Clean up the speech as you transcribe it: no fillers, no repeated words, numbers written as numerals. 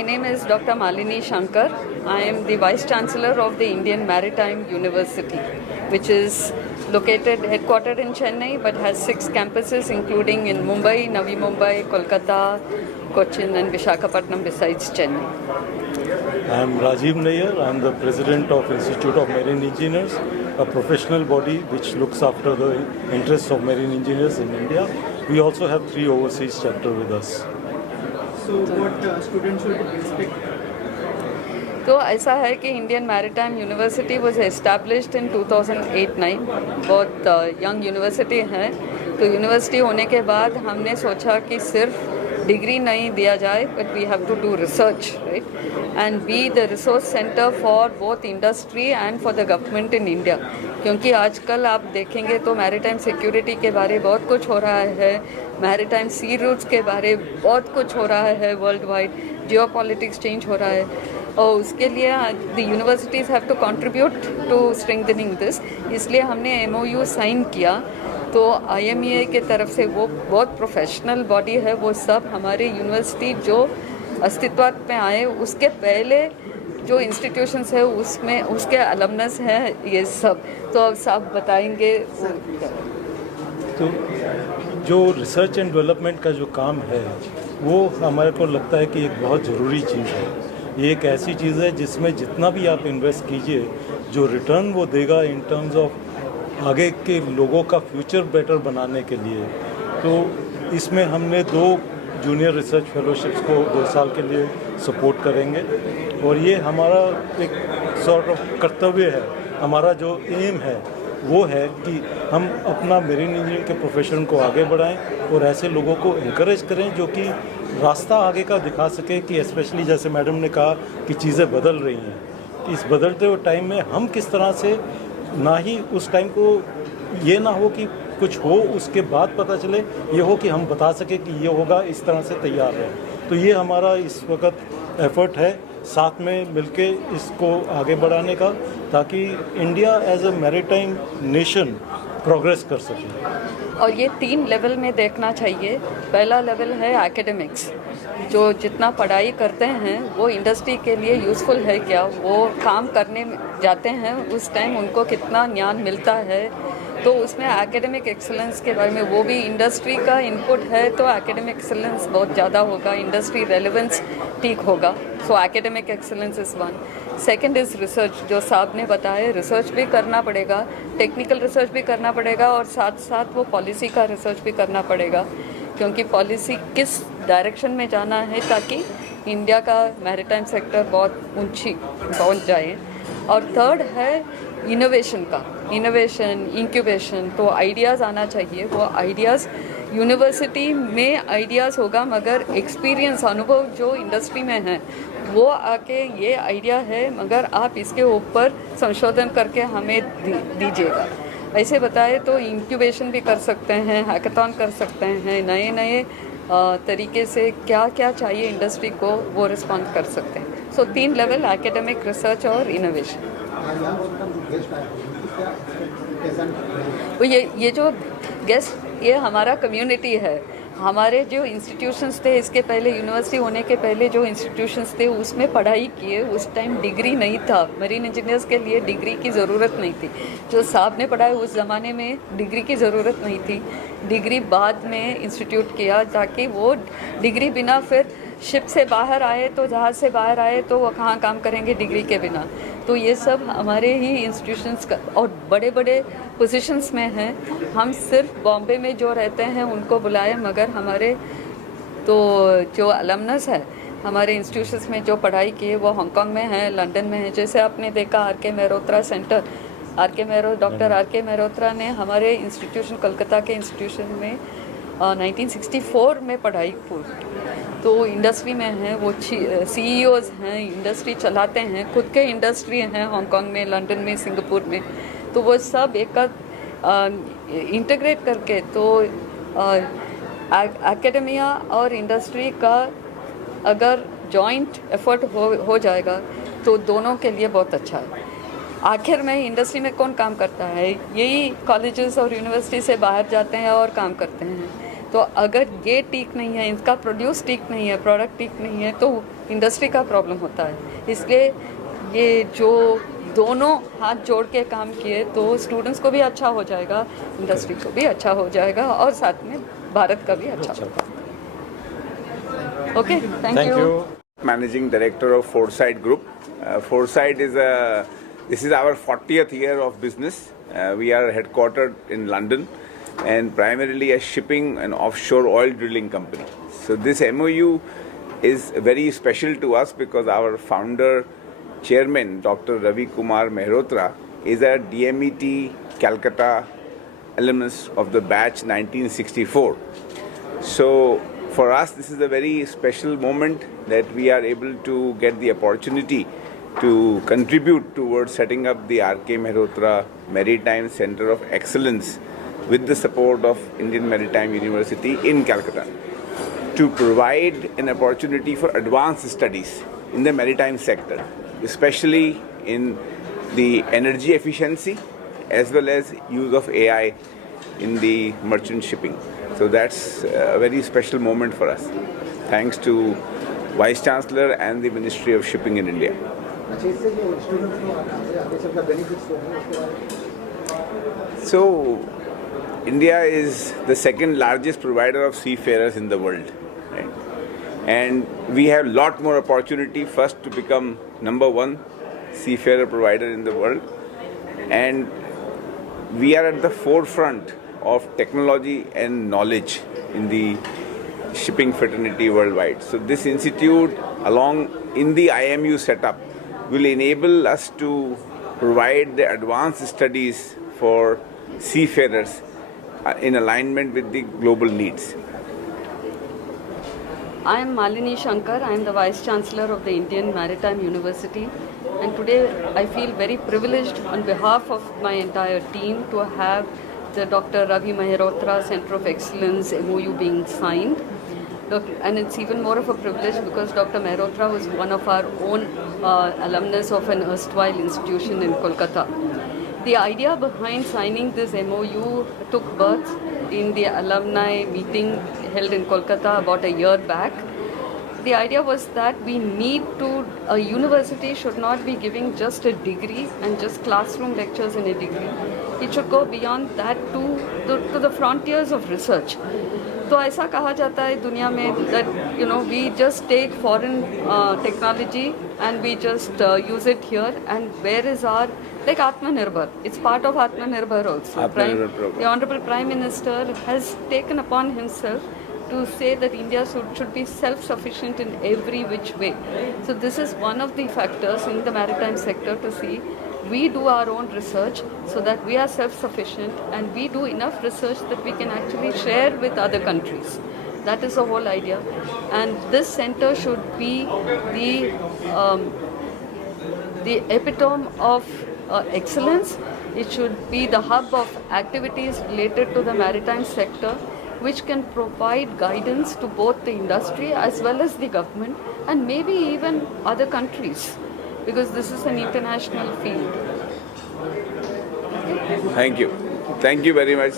My name is Dr. Malini Shankar. I am the Vice Chancellor of the Indian Maritime University, which is headquartered in Chennai, but has 6 campuses, including in Mumbai, Navi Mumbai, Kolkata, Cochin, and Visakhapatnam, besides Chennai. I am Rajiv Nair. I am the President of Institute of Marine Engineers, a professional body which looks after the interests of marine engineers in India. We also have 3 overseas chapters with us. So what students should expect? तो ऐसा है कि Indian maritime university was established in 2008-9, बहुत young university है। तो university होने के बाद हमने सोचा कि सिर्फ डिग्री नहीं दिया जाए, but we have to do research, right, and be the resource centre for both industry and for the government in India. क्योंकि आजकल आप देखेंगे तो मैरीटाइम सिक्योरिटी के बारे बहुत कुछ हो रहा है, मैरीटाइम सी रूट्स के बारे बहुत कुछ हो रहा है, world wide geo politics change हो रहा है, और उसके लिए the universities have to contribute to strengthening this. इसलिए हमने MOU साइन किया। तो IMEI के तरफ से वो बहुत प्रोफेशनल बॉडी है, वो सब हमारे यूनिवर्सिटी जो अस्तित्व में आए उसके पहले जो इंस्टीट्यूशंस है उसमें उसके अलमनस हैं ये सब। तो अब सब बताएंगे। तो जो रिसर्च एंड डेवलपमेंट का जो काम है वो हमारे को लगता है कि एक बहुत ज़रूरी चीज़ है। ये एक ऐसी चीज़ है जिसमें जितना भी आप इन्वेस्ट कीजिए, जो रिटर्न वो देगा इन टर्म्स ऑफ आगे के लोगों का फ्यूचर बेटर बनाने के लिए। तो इसमें हमने 2 जूनियर रिसर्च फेलोशिप्स को 2 साल के लिए सपोर्ट करेंगे, और ये हमारा एक सॉर्ट ऑफ कर्तव्य है। हमारा जो एम है वो है कि हम अपना मेरीन इंजीनियरिंग के प्रोफेशन को आगे बढ़ाएं और ऐसे लोगों को इनकरेज करें जो कि रास्ता आगे का दिखा सके, कि स्पेशली जैसे मैडम ने कहा कि चीज़ें बदल रही हैं, कि इस बदलते हुए टाइम में हम किस तरह से, ना ही उस टाइम को ये ना हो कि कुछ हो उसके बाद पता चले, ये हो कि हम बता सके कि ये होगा, इस तरह से तैयार है। तो ये हमारा इस वक्त एफर्ट है, साथ में मिलके इसको आगे बढ़ाने का, ताकि India as a maritime nation progress कर सके। और ये 3 लेवल में देखना चाहिए। पहला लेवल है एकेडमिक्स, जो जितना पढ़ाई करते हैं वो इंडस्ट्री के लिए यूज़फुल है क्या, वो काम करने जाते हैं उस टाइम उनको कितना ज्ञान मिलता है। तो उसमें एकेडमिक एक्सीलेंस के बारे में, वो भी इंडस्ट्री का इनपुट है, तो एकेडमिक एक्सीलेंस बहुत ज़्यादा होगा, इंडस्ट्री रेलेवेंस ठीक होगा। So academic excellence is 1। Second is research, जो साहब ने बताया, रिसर्च भी करना पड़ेगा, टेक्निकल रिसर्च भी करना पड़ेगा, और साथ साथ वो पॉलिसी का रिसर्च भी करना पड़ेगा, क्योंकि पॉलिसी किस डायरेक्शन में जाना है ताकि इंडिया का मैरीटाइम सेक्टर बहुत ऊंची पहुंच जाए। और थर्ड है इनोवेशन का, इनोवेशन इंक्यूबेशन, तो आइडियाज़ आना चाहिए। वो आइडियाज़ यूनिवर्सिटी में आइडियाज़ होगा, मगर एक्सपीरियंस, अनुभव जो इंडस्ट्री में है वो आके ये आइडिया है, मगर आप इसके ऊपर संशोधन करके हमें दीजिएगा। ऐसे बताए तो इंक्यूबेशन भी कर सकते हैं, हैकाथॉन कर सकते हैं, नए नए तरीके से क्या क्या चाहिए इंडस्ट्री को वो रिस्पॉन्ड कर सकते हैं। सो 3 लेवल, एकेडमिक, रिसर्च और इनोवेशन। तो ये जो गेस्ट, ये हमारा कम्युनिटी है। हमारे जो इंस्टीट्यूशंस थे, इसके पहले यूनिवर्सिटी होने के पहले जो इंस्टीट्यूशंस थे उसमें पढ़ाई किए, उस टाइम डिग्री नहीं था, मरीन इंजीनियर्स के लिए डिग्री की ज़रूरत नहीं थी। जो साहब ने पढ़ाया उस ज़माने में डिग्री की ज़रूरत नहीं थी, डिग्री बाद में इंस्टीट्यूट किया, ताकि वो डिग्री बिना फिर शिप से बाहर आए, तो जहाज़ से बाहर आए तो वो कहाँ काम करेंगे डिग्री के बिना। तो ये सब हमारे ही इंस्टीट्यूशंस का, और बड़े बड़े पोजीशंस में हैं। हम सिर्फ बॉम्बे में जो रहते हैं उनको बुलाए, मगर हमारे तो जो अलमनस है हमारे इंस्टीट्यूशंस में जो पढ़ाई की है वो हांगकांग में है, लंदन में है। जैसे आपने देखा RK Mehrotra centre, doctor RK Mehrotra ने हमारे इंस्टीट्यूशन, कोलकाता के इंस्टीट्यूशन में 1964 में पढ़ाई पूरी। तो इंडस्ट्री में हैं, वो CEOs हैं, इंडस्ट्री चलाते हैं, खुद के इंडस्ट्री हैं हांगकांग में, लंदन में, सिंगापुर में। तो वो सब एक इंटीग्रेट करके, तो एकेडमिया और इंडस्ट्री का अगर जॉइंट एफर्ट हो जाएगा तो दोनों के लिए बहुत अच्छा है। आखिर में इंडस्ट्री में कौन काम करता है, यही कॉलेजेस और यूनिवर्सिटी से बाहर जाते हैं और काम करते हैं। तो अगर ये ठीक नहीं है, इनका प्रोड्यूस ठीक नहीं है, प्रोडक्ट ठीक नहीं है, तो इंडस्ट्री का प्रॉब्लम होता है। इसलिए ये जो दोनों हाथ जोड़ के काम किए तो स्टूडेंट्स को भी अच्छा हो जाएगा, इंडस्ट्री को भी अच्छा हो जाएगा और साथ में भारत का भी अच्छा होगा। Okay, thank you. Managing Director of Foresight Group. Foresight this is our 40th year of business. We are headquartered in London and primarily a shipping and offshore oil drilling company. So this MOU is very special to us because our founder, Chairman Dr. Ravi Kumar Mehrotra is a DMET Calcutta alumnus of the batch 1964. So for us, this is a very special moment that we are able to get the opportunity to contribute towards setting up the R.K. Mehrotra Maritime Center of Excellence with the support of Indian Maritime University in Calcutta to provide an opportunity for advanced studies in the maritime sector, especially in the energy efficiency as well as use of AI in the merchant shipping. So that's a very special moment for us. Thanks to Vice Chancellor and the Ministry of Shipping in India. So India is the second largest provider of seafarers in the world. Right? And we have a lot more opportunity first to become number one seafarer provider in the world. And we are at the forefront of technology and knowledge in the shipping fraternity worldwide. So this institute along in the IMU setup will enable us to provide the advanced studies for seafarers in alignment with the global needs. I am Malini Shankar. I am the Vice Chancellor of the Indian Maritime University, and today I feel very privileged on behalf of my entire team to have the Dr. Ravi Mehrotra Center of Excellence MOU being signed. And it's even more of a privilege because Dr. Mehrotra was one of our own alumnus of an erstwhile institution in Kolkata. The idea behind signing this MOU took birth in the alumni meeting held in Kolkata about a year back. The idea was that we need to, a university should not be giving just a degree and just classroom lectures in a degree. It should go beyond that to the frontiers of research. तो ऐसा कहा जाता है दुनिया में that we just take foreign technology and we just use it here, and where is our like Atmanirbhar? It's part of Atmanirbhar also. The Honorable Prime Minister has taken upon himself to say that India should be self-sufficient in every which way. So this is one of the factors in the maritime sector to see we do our own research so that we are self-sufficient and we do enough research that we can actually share with other countries. That is the whole idea. And this center should be the epitome of excellence. It should be the hub of activities related to the maritime sector, which can provide guidance to both the industry as well as the government and maybe even other countries, because this is an international field. Thank you. Thank you very much.